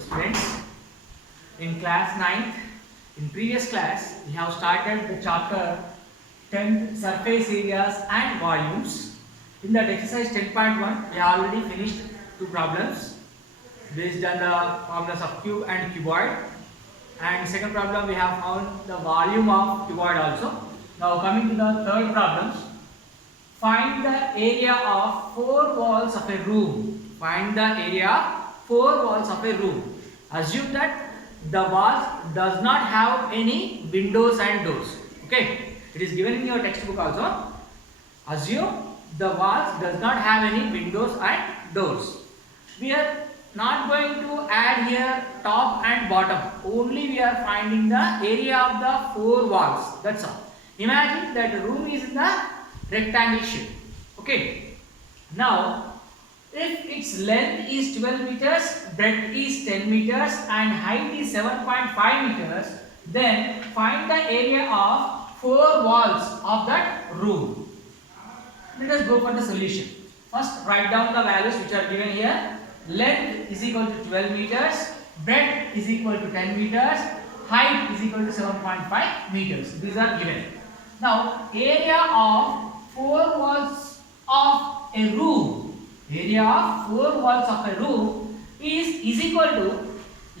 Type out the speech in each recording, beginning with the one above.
Students, in class 9th, in previous class, we have started the chapter 10 surface areas and volumes. In that exercise 10.1, we have already finished two problems based on the formulas of cube and cuboid. And second problem, we have found the volume of cuboid also. Now coming to the third problem, find the area of four walls of a room. Find the area four walls of a room. Assume that the walls does not have any windows and doors. Okay, it is given in your textbook also. Assume the walls does not have any windows and doors. We are not going to add here top and bottom. Only we are finding the area of the four walls. That's all. Imagine that the room is in the rectangle shape. Okay. Now, if its length is 12 meters, breadth is 10 meters and height is 7.5 meters, then find the area of four walls of that room. Let us go for the solution. First, write down the values which are given here. Length is equal to 12 meters, breadth is equal to 10 meters, height is equal to 7.5 meters. These are given. Now, area of four walls of a room. Area of four walls of a room is equal to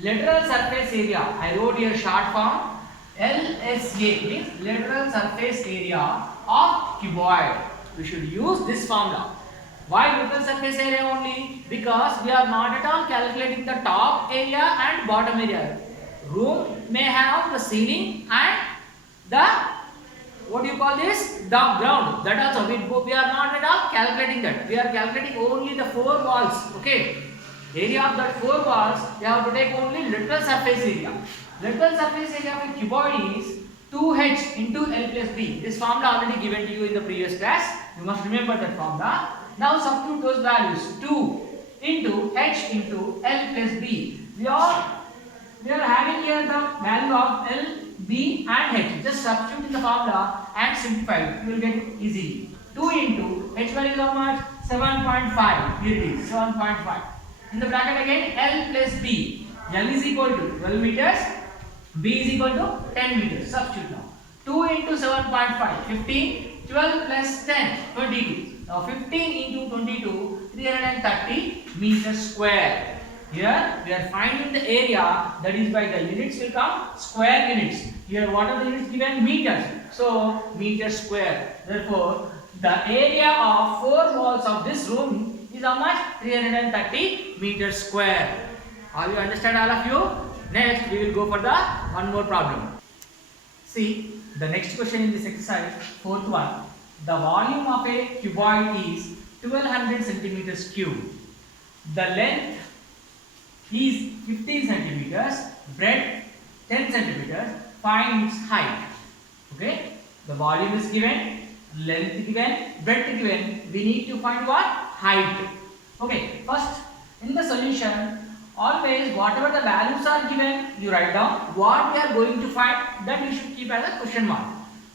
lateral surface area. I wrote here short form. LSA means lateral surface area of cuboid. We should use this formula. Why lateral surface area only? Because we are not at all calculating the top area and bottom area. Room may have the ceiling and the what do you call this? The ground. That also we are not at all calculating that. We are calculating only the four walls. Okay. Area of that four walls, we have to take only lateral surface area. Lateral surface area of a cuboid is 2h into L plus B. This formula already given to you in the previous class. You must remember that formula. Now substitute those values. 2 into h into L plus B. We are having here the value of L, B and H. Just substitute in the formula and simplify it. You will get it easily. 2 into H value is how much? 7.5. Here it is. 7.5. In the bracket again L plus B. L is equal to 12 meters. B is equal to 10 meters. Substitute now. 2 into 7.5. 15. 12 plus 10. 22. Now 15 into 22. 330 meters square. Here we are finding the area, that is by the units will come square units. Here what are the units given? Meters. So meters square. Therefore the area of four walls of this room is how much? 330 meters square. Are you understand all of you? Next we will go for the one more problem. See the next question in this exercise, fourth one. The volume of a cuboid is 1200 centimeters cube. The length is 15 centimeters, breadth 10 centimeters, find its height. Okay, the volume is given, length given, breadth given, we need to find what? Height. Okay, first in the solution, always whatever the values are given, you write down. What we are going to find, that you should keep as a question mark.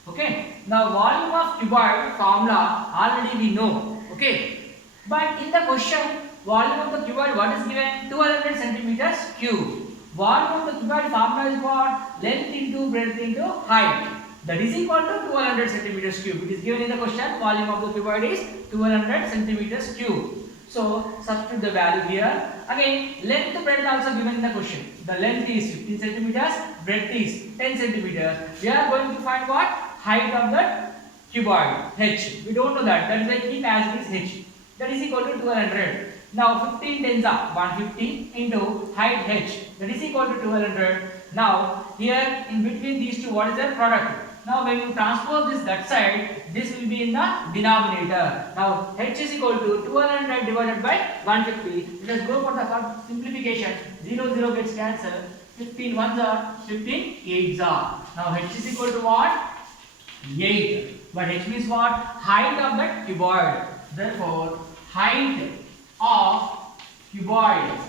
Okay, now volume of cuboid formula already we know. Okay, but in the question, volume of the cuboid what is given? 200 centimeters cube. Volume of the cuboid formula is what? Length into breadth into height. That is equal to 200 centimeters cube. It is given in the question. Volume of the cuboid is 200 centimeters cube. So substitute the value here. Again, length breadth also given in the question. The length is 15 centimeters. Breadth is 10 centimeters. We are going to find what? Height of the cuboid. H. We don't know that. That is why keep as it is H. That is equal to 200. Now 15 tens are 150 into height h, that is equal to 200. Now here in between these two, what is their product? Now when you transpose this that side, this will be in the denominator. Now h is equal to 200 divided by 150. Let us go for the simplification. 0 0 gets cancelled. 15 ones are 15 eights are. Now h is equal to what? 8. But h means what? Height of that cuboid. Therefore height of cuboid.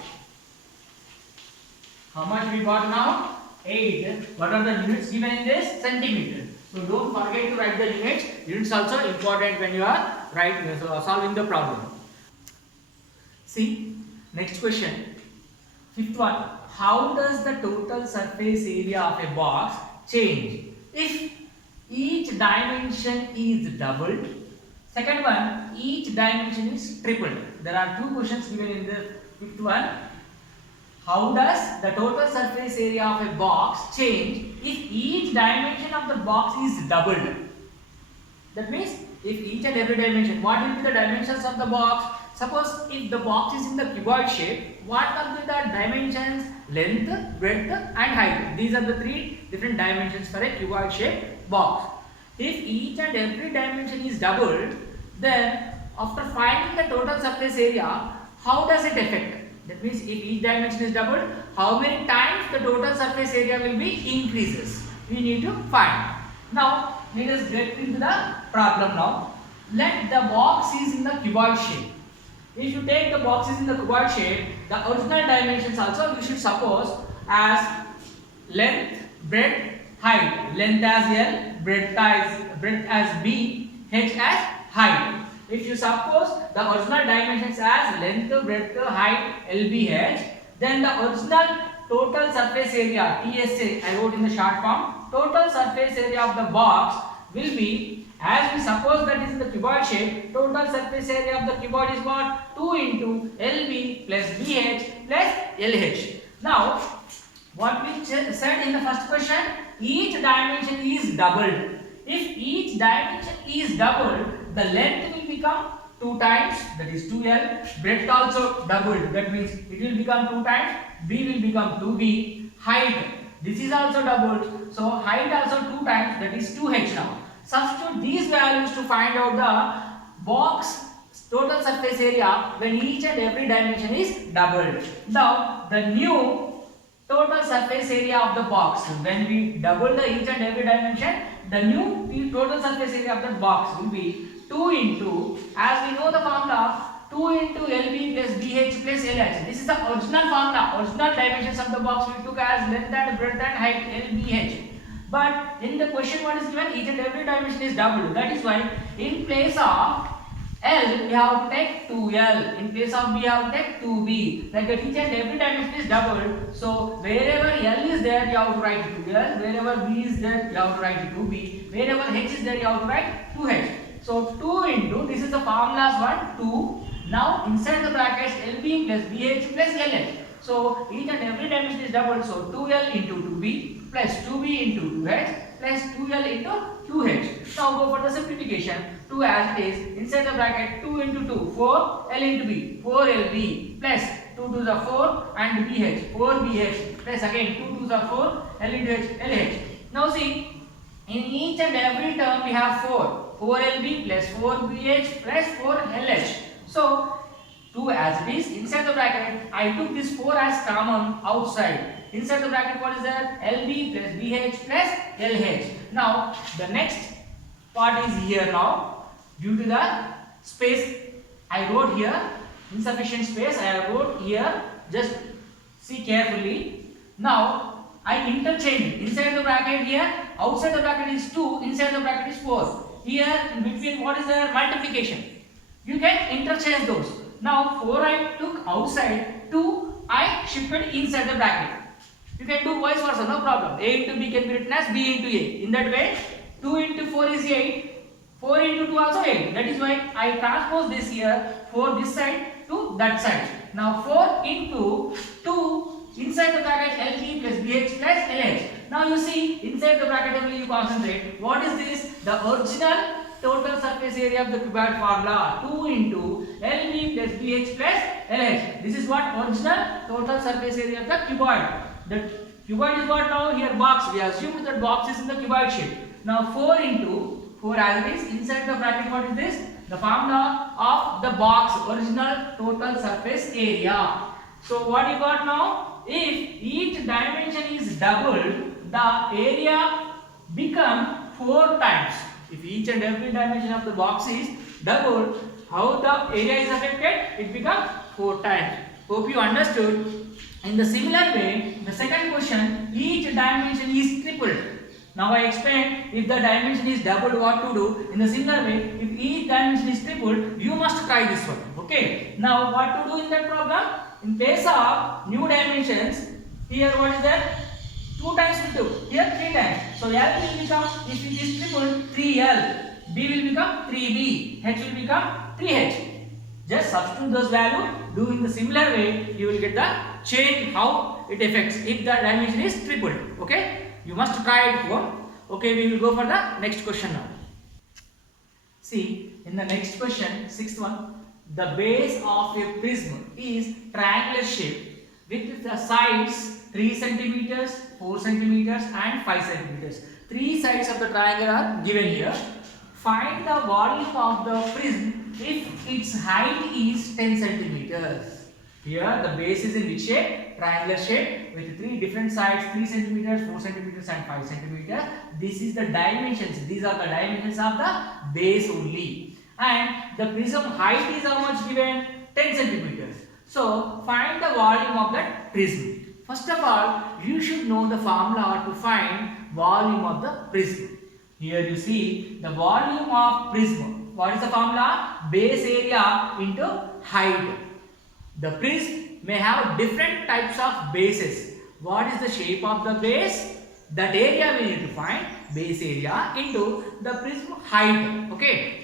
How much we got now? 8. What are the units given in this? Centimeter. So don't forget to write the units. Units also important when you are solving the problem. See, next question. Fifth one, how does the total surface area of a box change if each dimension is doubled? Second one, each dimension is tripled. There are two questions given in the fifth one. How does the total surface area of a box change if each dimension of the box is doubled? That means if each and every dimension, what will be the dimensions of the box? Suppose if the box is in the cuboid shape, what will be the dimensions? Length, breadth and height. These are the three different dimensions for a cuboid shaped box. If each and every dimension is doubled, then after finding the total surface area, how does it affect? That means if each dimension is doubled, how many times the total surface area will be increases? We need to find. Now, let us get into the problem now. Let the box is in the cuboid shape. If you take the boxes in the cuboid shape, the original dimensions also we should suppose as length, breadth, height. Length as L, breadth as B, h as height. If you suppose the original dimensions as length, breadth, height, LBH, then the original total surface area, TSA, I wrote in the short form, total surface area of the box will be, as we suppose that is in the cuboid shape, total surface area of the cuboid is what? 2 into LB plus BH plus LH. Now, what we said in the first question, each dimension is doubled. If each dimension is doubled, the length will become 2 times, that is 2L. Breadth also doubled, that means it will become 2 times. B will become 2B. Height, this is also doubled, so height also 2 times, that is 2H now. Substitute these values to find out the box total surface area when each and every dimension is doubled. Now, the new total surface area of the box, when we double the each and every dimension, the new total surface area of the box will be 2 into, as we know the formula, 2 into LB plus BH plus LH. This is the original formula, original dimensions of the box we took as length and breadth and height, LBH. But in the question what is given, each and every dimension is doubled. That is why in place of L we have to take 2L, in place of B we have to take 2B. Like that each and every dimension is doubled. So wherever L is there you have to write 2L, wherever B is there you have to write 2B, wherever H is there you have to write 2H. So 2 into, this is the formulas 1, 2. Now inside the brackets LB plus BH plus LH. So each and every dimension is doubled. So 2L into 2B plus 2B into 2H plus 2L into 2H. Now go for the simplification. 2 as it is, inside the bracket 2 into 2, 4 L into B, 4 LB plus 2 to the 4 and BH, 4 BH plus again 2 to the 4 L into H, LH. Now see, in each and every term we have 4, 4 LB plus 4 BH plus 4 LH. So 2 as it is, inside the bracket I took this 4 as common outside. Inside the bracket what is there? LB plus BH plus LH. Now the next part is here now. Due to the space I wrote here, insufficient space I wrote here, just see carefully. Now I interchange inside the bracket here, outside the bracket is 2, inside the bracket is 4. Here in between what is there? Multiplication. You can interchange those. Now 4 I took outside, 2 I shifted inside the bracket. You can do vice versa, no problem. A into B can be written as B into A. In that way, 2 into 4 is 8. 4 into 2 also 8. That is why I transpose this here, 4 this side to that side. Now 4 into 2 inside the bracket LB plus BH plus LH. Now you see inside the bracket only you concentrate. What is this? The original total surface area of the cuboid formula. 2 into LB plus BH plus LH. This is what original total surface area of the cuboid. The cuboid is what now? Here box. We assume that box is in the cuboid shape. Now 4 into 4 as it is, inside the bracket what is this? The formula of the box, original total surface area. So what you got now? If each dimension is doubled, the area become 4 times. If each and every dimension of the box is doubled, how the area is affected? It becomes 4 times. Hope you understood. In the similar way, the second question, each dimension is tripled. Now I explained if the dimension is doubled what to do. In the similar way, if each dimension is tripled, you must try this one. Okay. Now what to do in that problem? In place of new dimension dimensions. Here what is that? 2 times with 2. Here 3 times. So L will become, if it is triple, 3L. B will become 3B. H will become 3H. Just substitute those values. Do in the similar way, you will get the change how it affects if the dimension is tripled. Okay? You must try it home. Okay, we will go for the next question now. See, in the next question, sixth one, the base of a prism is triangular shape with the sides 3 centimeters, 4 centimeters and 5 centimeters. 3 sides of the triangle are given here. Find the volume of the prism if its height is 10 centimeters. Here the base is in which shape? Triangular shape with 3 different sides, 3 centimeters, 4 centimeters and 5 centimeters. This is the dimensions. These are the dimensions of the base only. And the prism height is how much given? 10 centimeters. So find the volume of that prism. First of all, you should know the formula to find volume of the prism. Here you see the volume of prism. What is the formula? Base area into height. The prism may have different types of bases. What is the shape of the base? That area we need to find. Base area into the prism height. Okay.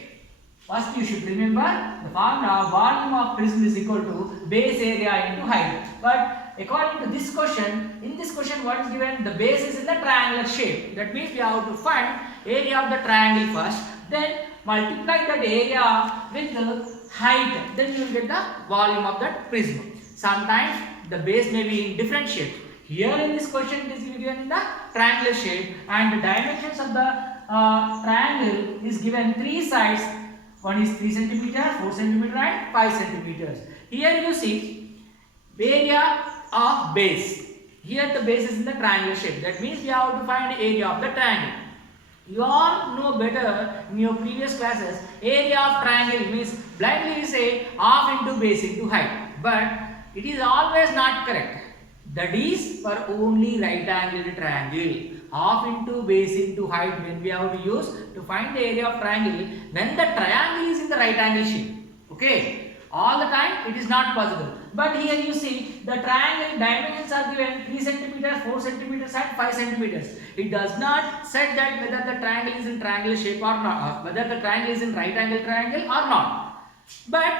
First you should remember the formula volume of prism is equal to base area into height. But according to this question, in this question what is given? The base is in the triangular shape. That means we have to find area of the triangle first. Then multiply that area with the height. Then you will get the volume of that prism. Sometimes the base may be in different shapes. Here in this question it is given in the triangular shape and the dimensions of the triangle is given 3 sides. One is 3 centimeter, 4 centimeter and 5 centimeters. Here you see area of base. Here the base is in the triangular shape. That means we have to find the area of the triangle. You all know better in your previous classes. Area of triangle means blindly we say half into base into height. But it is always not correct. That is for only right angled triangle. Half into base into height when we have to use to find the area of triangle when the triangle is in the right angle shape. Okay. All the time it is not possible. But here you see the triangle dimensions are given 3 centimeters, 4 centimeters and 5 centimeters. It does not say that whether the triangle is in triangular shape or not, whether the triangle is in right angle triangle or not. But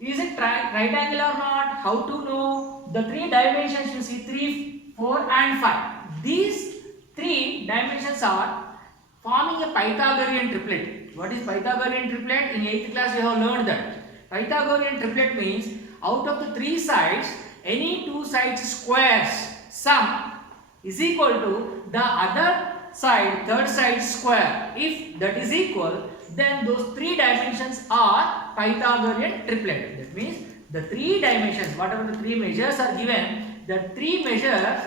is it right angle or not? How to know? The 3 dimensions you see 3, 4 and 5. These 3 dimensions are forming a Pythagorean triplet. What is Pythagorean triplet? In 8th class we have learned that. Pythagorean triplet means out of the 3 sides, any 2 sides squares sum is equal to the other side, third side square. If that is equal, then those 3 dimensions are Pythagorean triplet. That means the 3 dimensions, whatever the 3 measures are given, the 3 measures,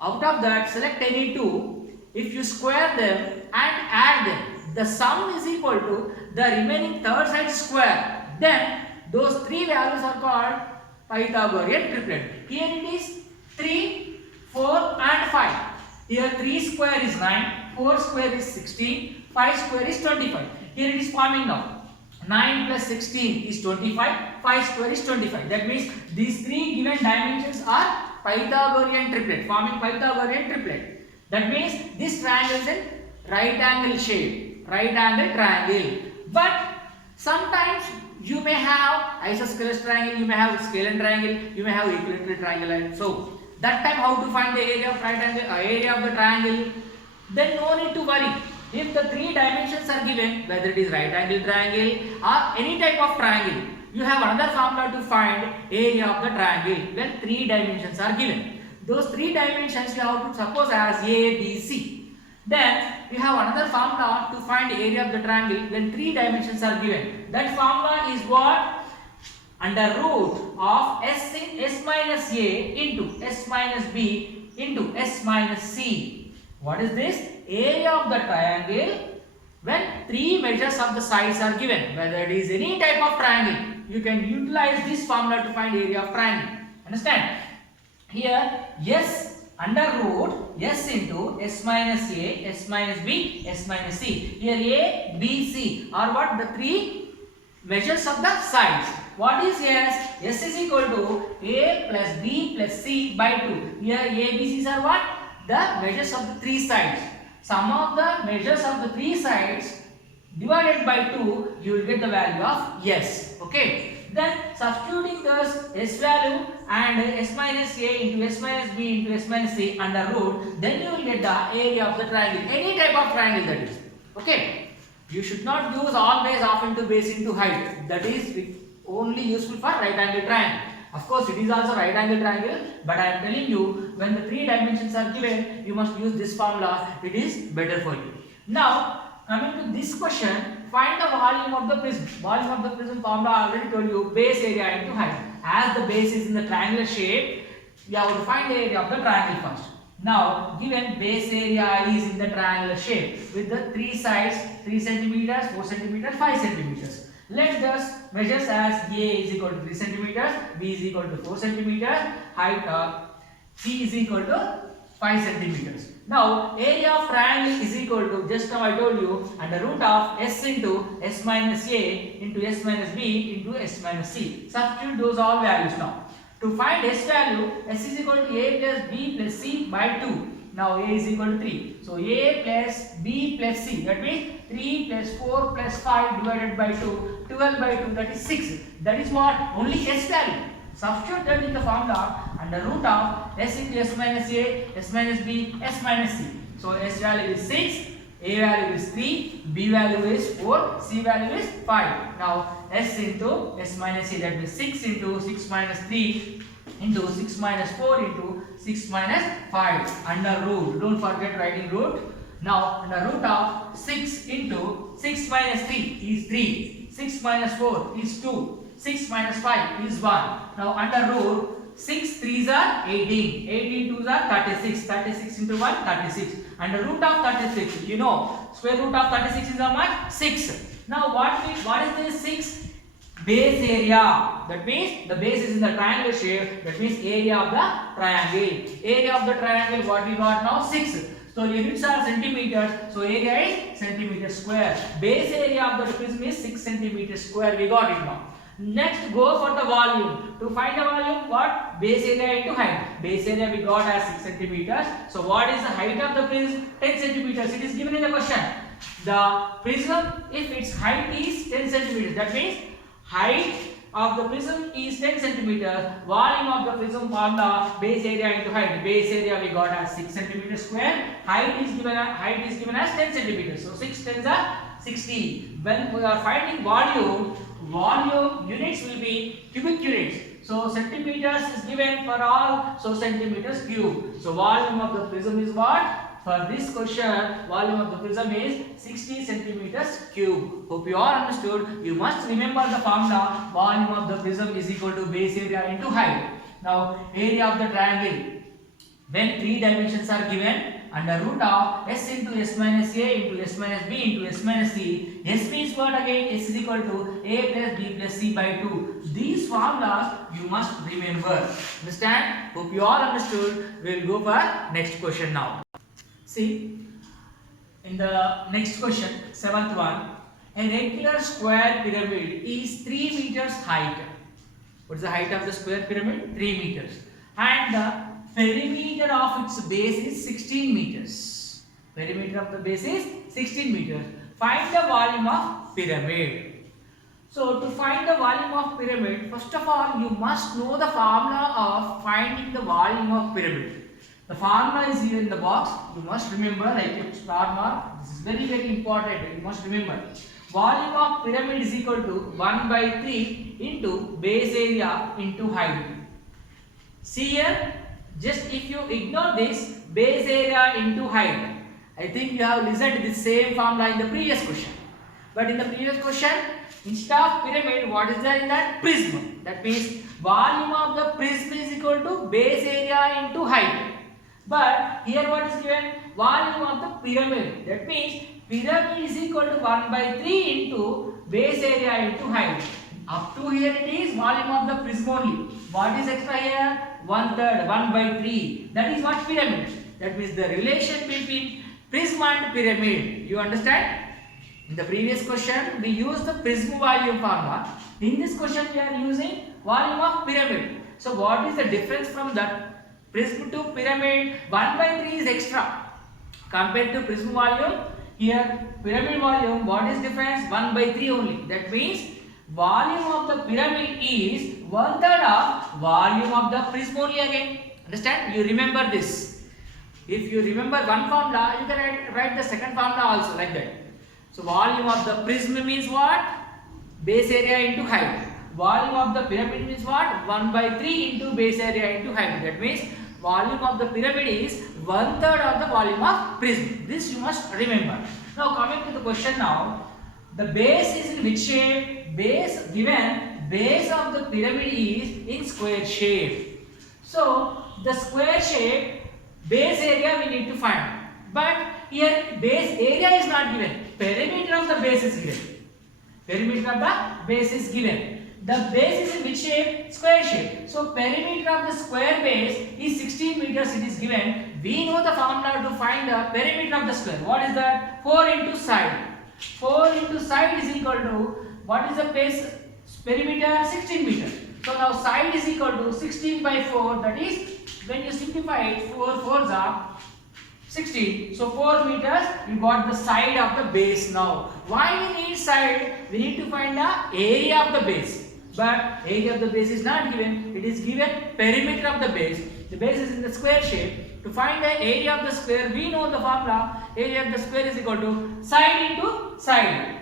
out of that select any 2. If you square them and add them, the sum is equal to the remaining third side square. Then those 3 values are called Pythagorean triplet. Here it is 3, 4 and 5. Here 3 square is 9, 4 square is 16, 5 square is 25. Here it is forming now. 9 plus 16 is 25, 5 square is 25. That means these 3 given dimensions are Pythagorean triplet, forming Pythagorean triplet. That means this triangle is in right angle shape, right angle triangle. But sometimes you may have isosceles triangle, you may have scalene triangle, you may have equilateral triangle, and so that time how to find the area of right angle, area of the triangle? Then no need to worry. If the 3 dimensions are given, whether it is right angle triangle or any type of triangle, you have another formula to find area of the triangle when 3 dimensions are given. Those 3 dimensions you have to suppose as A, B, C. Then we have another formula to find area of the triangle when 3 dimensions are given. That formula is what? Under root of S minus A into S minus B into S minus C. What is this? Area of the triangle when 3 measures of the sides are given. Whether it is any type of triangle, you can utilize this formula to find area of triangle. Understand? Here S under root S into S minus A, S minus B, S minus C. Here A, B, C are what? The 3 measures of the sides. What is S? S is equal to A plus B plus C by 2. Here A, B, C's are what? The measures of the three sides. Sum of the measures of the three sides divided by 2, you will get the value of S. Okay. Then substituting this S value and S minus A into S minus B into S minus C under root, then you will get the area of the triangle. Any type of triangle that is. Okay. You should not use always half into base into height. That is only useful for right angle triangle. Of course, it is also right angle triangle, but I am telling you, when the three dimensions are given, you must use this formula. It is better for you. Now, coming to this question, find the volume of the prism. Volume of the prism formula I already told you, base area into height. As the base is in the triangular shape, you have to find the area of the triangle first. Now, given base area is in the triangular shape with the three sides 3 centimeters, 4 centimeters, 5 centimeters. Let us measure as A is equal to 3 centimeters, B is equal to 4 centimeters, height C is equal to 5 centimeters. Now, area of triangle is equal to, just now I told you, under root of S into S minus A into S minus B into S minus C. Substitute those all values now. To find S value, S is equal to A plus B plus C by 2. Now A is equal to 3. So A plus B plus C, that means 3 plus 4 plus 5 divided by 2, 12 by 2, that is 6. That is what? Only S value. Substitute that in the formula under root of S into S minus A, S minus B, S minus C. So S value is 6, A value is 3, B value is 4, C value is 5. Now S into S minus A, that means 6 into 6 minus 3 into 6 minus 4 into 6 minus 5 under root. Don't forget writing root. Now under root of 6 into 6 minus 3 is 3, 6 minus 4 is 2, 6 minus 5 is 1. Now under root 6 3s are 18, 18 2s are 36, 36 into 1 36. Under root of 36, you know, square root of 36 is how much? 6. Now what is this 6? Base area. That means the base is in the triangle shape. That means area of the triangle. Area of the triangle, what we got now? 6. So units are centimeters. So area is centimeter square. Base area of the prism is 6 centimeters square. We got it now. Next, go for the volume. To find the volume, what? Base area into height. Base area we got as 6 centimeters. So what is the height of the prism? 10 centimeters. It is given in the question. The prism, if its height is 10 centimeters, that means height of the prism is 10 centimeters. Volume of the prism formula, base area into height. Base area we got as 6 centimeters square. Height is given as 10 centimeters. So 6 tens are 60. When we are finding volume units will be cubic units. So centimeters is given for all. So centimeters cube. So volume of the prism is what? For this question, volume of the prism is 60 centimeters cube. Hope you all understood. You must remember the formula. Volume of the prism is equal to base area into height. Now, area of the triangle. When three dimensions are given, under root of S into S minus A into S minus B into S minus C. S means what again? S is equal to A plus B plus C by 2. These formulas you must remember. Understand? Hope you all understood. We will go for next question now. See, in the next question, 7th one, a regular square pyramid is 3 meters height. What is the height of the square pyramid? 3 meters. And the perimeter of its base is 16 meters. Perimeter of the base is 16 meters. Find the volume of pyramid. So, to find the volume of pyramid, first of all, you must know the formula of finding the volume of pyramid. The formula is here in the box. You must remember. I kept star mark. This is very, very important. You must remember. Volume of pyramid is equal to 1 by 3 into base area into height. See here, just if you ignore this, base area into height. I think you have listened to the same formula in the previous question. But in the previous question, instead of pyramid, what is there in that? Prism. That means volume of the prism is equal to base area into height. But here what is given? Volume of the pyramid. That means pyramid is equal to 1 by 3 into base area into height. Up to here it is volume of the prism only. What is extra here? 1/3, 1 by 3. That is what? Pyramid. That means the relation between prism and pyramid. You understand? In the previous question, we used the prism volume formula. In this question, we are using volume of pyramid. So, what is the difference from that prism to pyramid? 1 by 3 is extra compared to prism volume. Here, pyramid volume, what is difference? 1 by 3 only. That means volume of the pyramid is 1/3 of volume of the prism only again. Understand? You remember this. If you remember one formula, you can write the second formula also like that. So volume of the prism means what? Base area into height. Volume of the pyramid means what? 1 by 3 into base area into height. That means volume of the pyramid is 1/3 of the volume of prism. This you must remember. Now coming to the question now. The base is in which shape? Base given base of the pyramid is in square shape. So the square shape base area we need to find, but here base area is not given. Perimeter of the base is given. Perimeter of the base is given. The base is in which shape? Square shape. So perimeter of the square base is 16 meters. It is given. We know the formula to find the perimeter of the square. What is that? 4 into side. 4 into side is equal to what is the base perimeter? 16 meters. So now side is equal to 16 by 4. That is, when you simplify it, 4 4s are 16. So 4 meters, you got the side of the base now. Why we need side? We need to find the area of the base. But area of the base is not given. It is given perimeter of the base. The base is in the square shape. To find the area of the square, we know the formula. Area of the square is equal to side into side.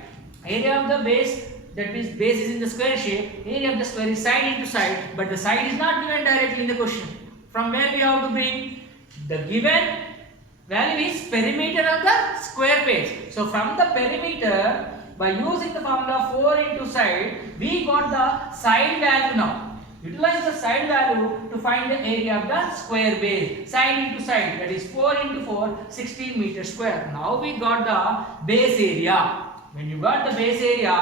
Area of the base, that means base is in the square shape. Area of the square is side into side. But the side is not given directly in the question. From where we have to bring? The given value is perimeter of the square base. So from the perimeter, by using the formula 4 into side, we got the side value now. Utilize the side value to find the area of the square base. Side into side, that is 4 into 4, 16 meters square. Now we got the base area. When you got the base area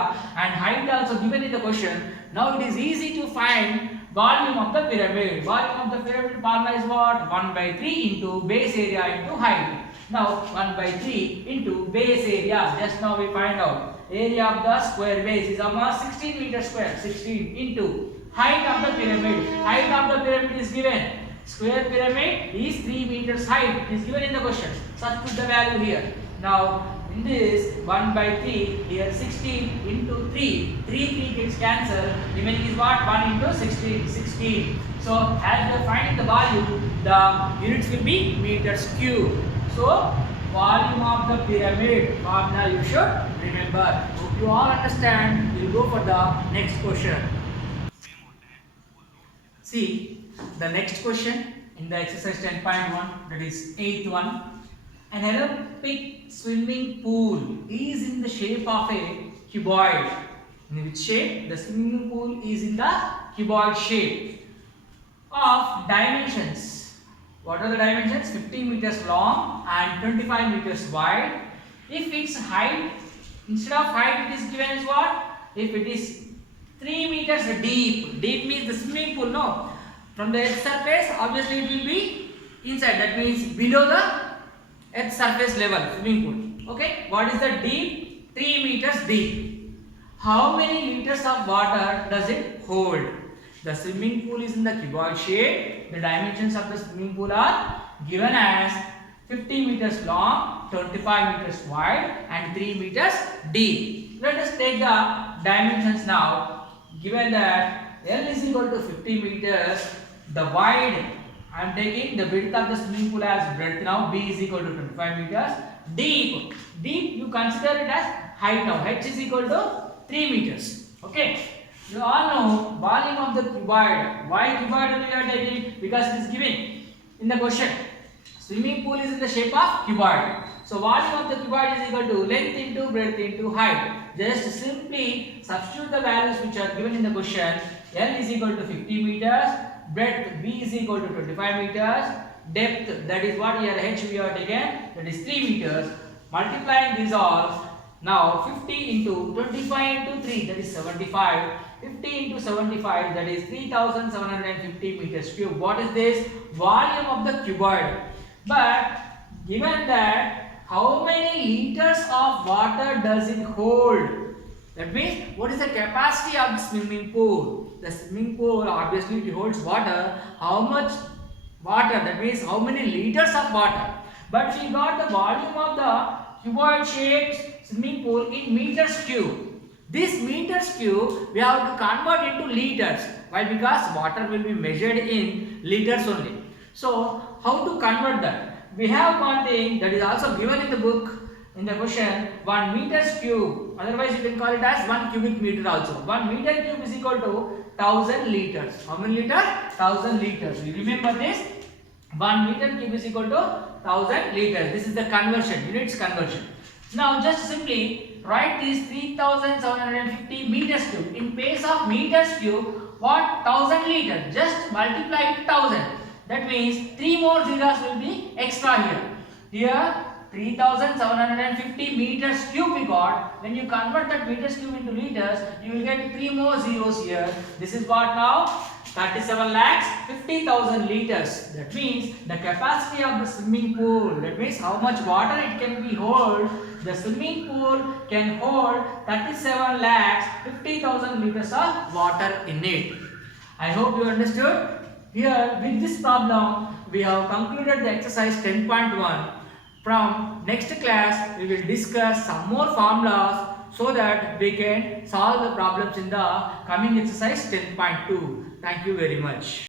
and height also given in the question, now it is easy to find volume of the pyramid. Volume of the pyramid formula is what? 1 by 3 into base area into height. Now 1 by 3 into base area. Just now we find out. Area of the square base is almost 16 meters square. 16 into height of the pyramid. Height of the pyramid is given. Square pyramid is 3 meters height. It is given in the question. Substitute the value here. Now in this 1 by 3, here 16 into 3. 3 gets cancelled. Remaining is what? 1 into 16. 16. So as we are finding the value, the units will be meters cube. So volume of the pyramid formula you should remember. Hope you all understand. We will go for the next question. See the next question in the exercise 10.1, that is 8th one. An Olympic swimming pool is in the shape of a cuboid. In which shape? The swimming pool is in the cuboid shape of dimensions. What are the dimensions? 15 meters long and 25 meters wide. If its height, instead of height, it is given as what? If it is 3 meters deep. Deep means the swimming pool, no? From the earth surface, obviously it will be inside. That means below the earth surface level, swimming pool. Okay? What is the deep? 3 meters deep. How many liters of water does it hold? The swimming pool is in the cuboid shape. The dimensions of the swimming pool are given as 50 meters long, 25 meters wide and 3 meters deep. Let us take the dimensions now. Given that L is equal to 50 meters, the wide, I am taking the width of the swimming pool as breadth now. B is equal to 25 meters. Deep, you consider it as height now. H is equal to 3 meters. Okay. You all know volume of the cuboid. Why cuboid we are taking? Because it is given in the question. Swimming pool is in the shape of cuboid. So volume of the cuboid is equal to length into breadth into height. Just simply substitute the values which are given in the question. L is equal to 50 meters. Breadth B is equal to 25 meters. Depth, that is what here H we are taken, that is 3 meters. Multiplying these all. Now 50 into 25 into 3, that is 75. 50 into 75, that is 3750 meters cube. What is this? Volume of the cuboid. But given that how many liters of water does it hold? That means, what is the capacity of the swimming pool? The swimming pool obviously it holds water. How much water? That means how many liters of water? But we got the volume of the cuboid shaped swimming pool in meters cube. This meters cube we have to convert into liters. Why? Because water will be measured in liters only. So how to convert that? We have one thing that is also given in the book in the question, 1 meters cube, otherwise you can call it as 1 cubic meter also. 1 meter cube is equal to 1000 liters. How many liters? 1000 liters. We remember this. 1 meter cube is equal to 1000 liters. This is the conversion, units conversion. Now just simply write this 3750 meters cube. In place of meters cube, what? 1000 liters. Just multiply it 1000. That means 3 more zeros will be extra here. Here 3750 meters cube we got. When you convert that meters cube into liters, you will get 3 more zeros here. This is what now? 37 lakhs 50,000 liters. That means the capacity of the swimming pool. That means how much water it can be hold. The swimming pool can hold 37 lakhs 50,000 liters of water in it. I hope you understood. Here with this problem we have concluded the exercise 10.1. From next class we will discuss some more formulas so that we can solve the problems in the coming exercise 10.2. Thank you very much.